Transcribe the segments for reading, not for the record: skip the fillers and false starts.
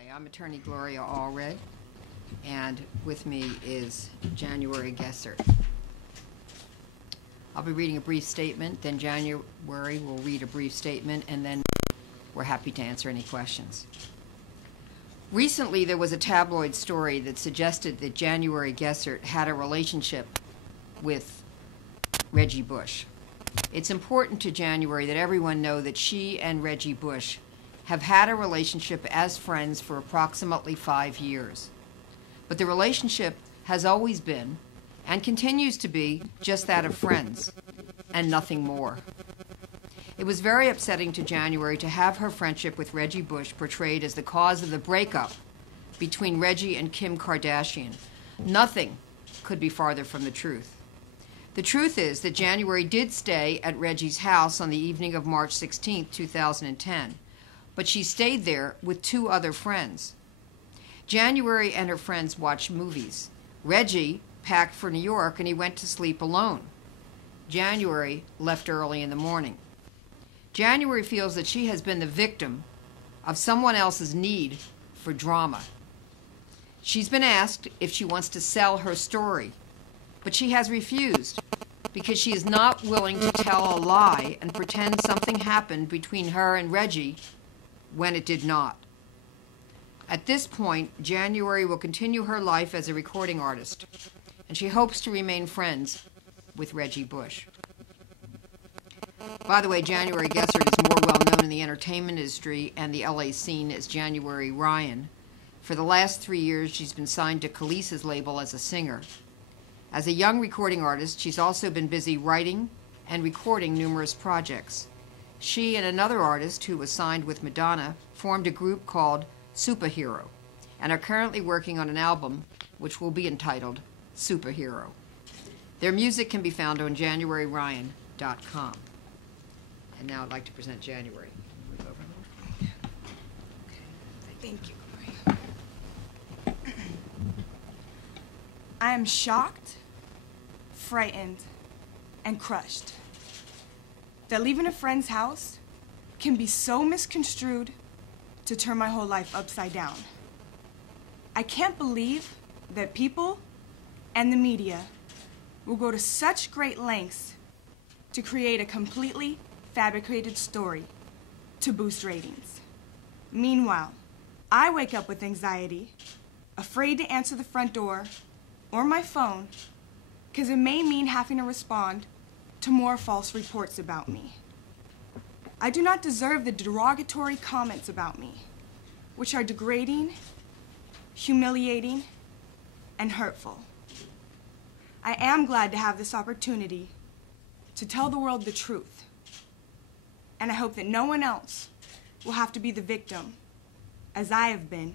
Today. I'm attorney Gloria Allred, and with me is January Gessert. I'll be reading a brief statement, then January will read a brief statement, and then we're happy to answer any questions. Recently, there was a tabloid story that suggested that January Gessert had a relationship with Reggie Bush. It's important to January that everyone know that she and Reggie Bush have had a relationship as friends for approximately 5 years. But the relationship has always been, and continues to be, just that of friends, and nothing more. It was very upsetting to January to have her friendship with Reggie Bush portrayed as the cause of the breakup between Reggie and Kim Kardashian. Nothing could be farther from the truth. The truth is that January did stay at Reggie's house on the evening of March 16, 2010, but she stayed there with 2 other friends. January and her friends watched movies. Reggie packed for New York and he went to sleep alone. January left early in the morning. January feels that she has been the victim of someone else's need for drama. She's been asked if she wants to sell her story, but she has refused because she is not willing to tell a lie and pretend something happened between her and Reggie when it did not. At this point, January will continue her life as a recording artist, and she hopes to remain friends with Reggie Bush. By the way, January Gessert is more well known in the entertainment industry and the LA scene as January Ryan. For the last 3 years, she's been signed to Khalees's label as a singer. As a young recording artist, she's also been busy writing and recording numerous projects. She and another artist who was signed with Madonna formed a group called Superhero and are currently working on an album which will be entitled Superhero. Their music can be found on JanuaryRyan.com. And now I'd like to present January. Thank you, Gloria. I am shocked, frightened, and crushed that leaving a friend's house can be so misconstrued to turn my whole life upside down. I can't believe that people and the media will go to such great lengths to create a completely fabricated story to boost ratings. Meanwhile, I wake up with anxiety, afraid to answer the front door or my phone because it may mean having to respond to more false reports about me. I do not deserve the derogatory comments about me, which are degrading, humiliating, and hurtful. I am glad to have this opportunity to tell the world the truth, and I hope that no one else will have to be the victim, as I have been,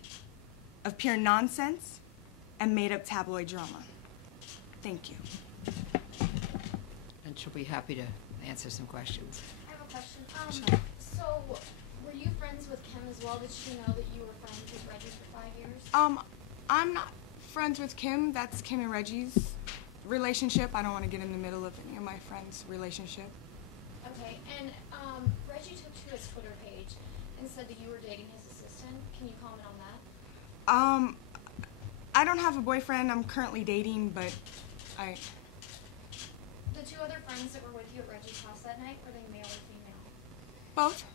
of pure nonsense and made-up tabloid drama. Thank you. And she'll be happy to answer some questions. I have a question. So, were you friends with Kim as well? Did she know that you were friends with Reggie for 5 years? I'm not friends with Kim. That's Kim and Reggie's relationship. I don't want to get in the middle of any of my friends' relationship. Okay, and Reggie took to his Twitter page and said that you were dating his assistant. Can you comment on that? I don't have a boyfriend I'm currently dating, but The 2 other friends that were with you at Reggie's house that night, were they male or female? Both.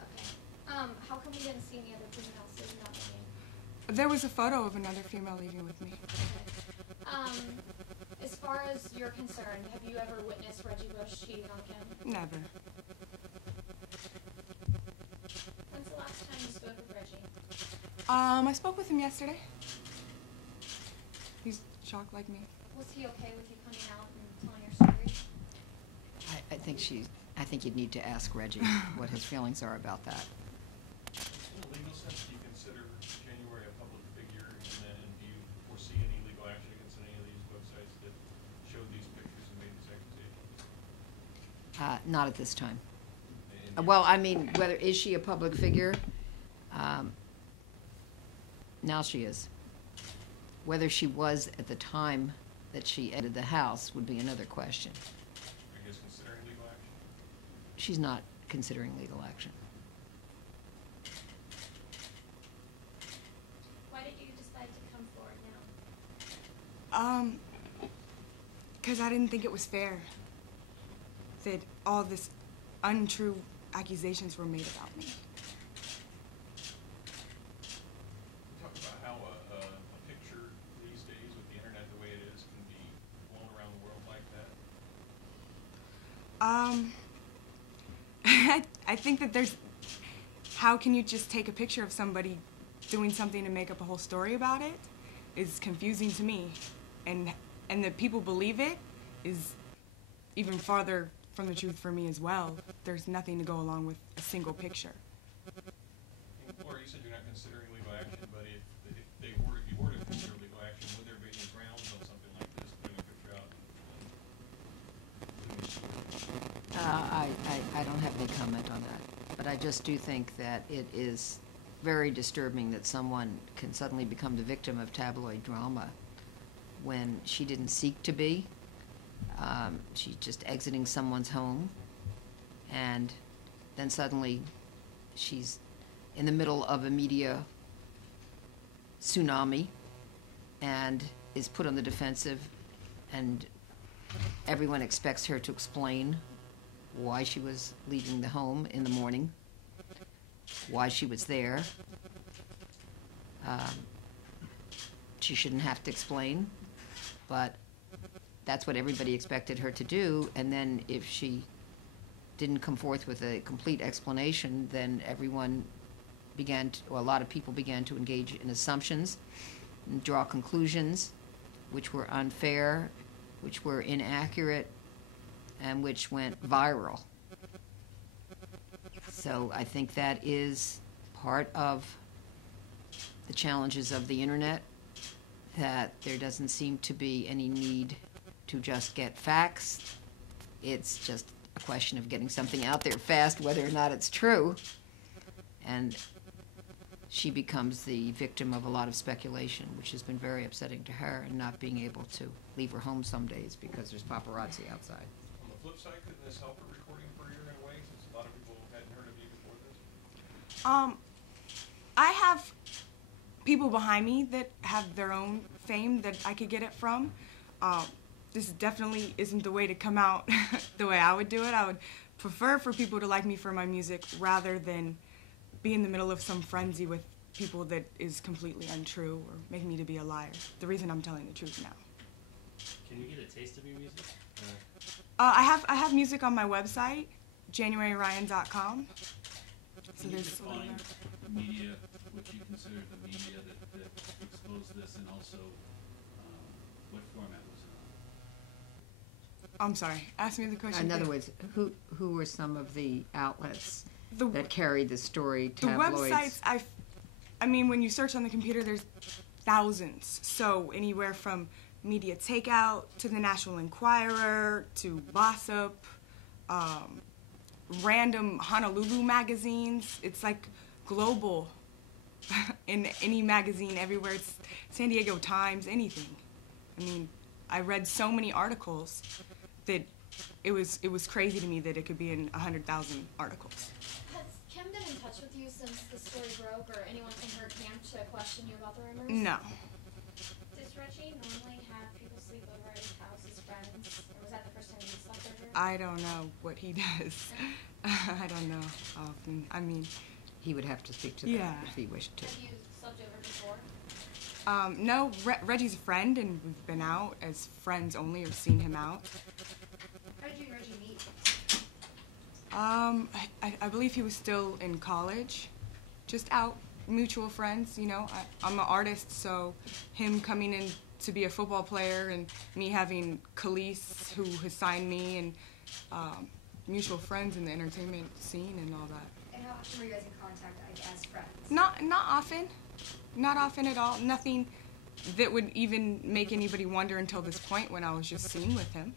Okay. How come we didn't see any other females leaving that meeting? There was a photo of another female leaving with me. As far as you're concerned, have you ever witnessed Reggie Bush cheating on Kim? Never. When's the last time you spoke with Reggie? I spoke with him yesterday. He's shocked like me. Was he okay with you coming out and telling your story? I think you'd need to ask Reggie what his feelings are about that. In a legal sense, do you consider January a public figure, and do you foresee any legal action against any of these websites that showed these pictures and made these accusations? Not at this time. And Well, I mean, is she a public figure? Now she is. Whether she was at the time that she entered the house would be another question. I guess considering legal action? She's not considering legal action. Because I didn't think it was fair that all this untrue accusations were made about me. Talk about how a picture these days with the internet the way it is can be blown around the world like that. I think that how can you just take a picture of somebody doing something and make up a whole story about it is confusing to me. And that people believe it is even farther from the truth for me as well. There's nothing to go along with a single picture. Gloria, you said you're not considering legal action, but if you were to consider legal action, would there be any grounds on something like this, putting a picture out? I don't have any comment on that, but I just do think that it is very disturbing that someone can suddenly become the victim of tabloid drama when she didn't seek to be. She's just exiting someone's home, and then suddenly she's in the middle of a media tsunami and is put on the defensive, and everyone expects her to explain why she was leaving the home in the morning, why she was there. She shouldn't have to explain, but that's what everybody expected her to do, and then if she didn't come forth with a complete explanation, then everyone a lot of people began to engage in assumptions and draw conclusions which were unfair, which were inaccurate, and which went viral. So I think that is part of the challenges of the internet, that there doesn't seem to be any need to just get facts. It's just a question of getting something out there fast, whether or not it's true. And she becomes the victim of a lot of speculation, which has been very upsetting to her, and not being able to leave her home some days because there's paparazzi outside. On the flip side, couldn't this help her recording career in a way, since a lot of people hadn't heard of you before this? I have people behind me that have their own fame that I could get it from. This definitely isn't the way to come out the way I would do it. I would prefer for people to like me for my music rather than be in the middle of some frenzy with people that is completely untrue or make me to be a liar. The reason I'm telling the truth now. Can we get a taste of your music? I have music on my website, JanuaryRyan.com. Can you define the media, what you consider the media that exposed this, and also what format was it on? I'm sorry, ask me the question. In other again. words, who were some of the outlets The- that carried the story, The tabloids? websites, I mean, when you search on the computer, there's thousands. So anywhere from Media Takeout to the National Enquirer to Gossip, random Honolulu magazines. It's like global in any magazine everywhere. It's San Diego Times, anything. I mean, I read so many articles that it was crazy to me that it could be in 100,000 articles. Has Kim been in touch with you since the story broke, or anyone from her camp to question you about the rumors? No. Does Reggie normally have people sleep over at his house as friends, or was that the first time you slept over? I don't know what he does. I don't know often. I mean, He would have to speak to them Yeah. if he wished to. Have you slept over before? no, Reggie's a friend, and we've been out as friends only or seen him out. How did you and Reggie meet? I believe he was still in college, just out, mutual friends, you know. I'm an artist, so him coming in to be a football player and me having Khalees, who has signed me, and mutual friends in the entertainment scene and all that. And how often were you guys in contact as friends? Not often. Not often at all. Nothing that would even make anybody wonder until this point when I was just seen with him.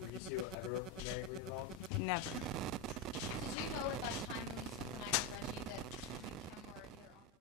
Were you two ever romantically involved? Never. Did you know at that time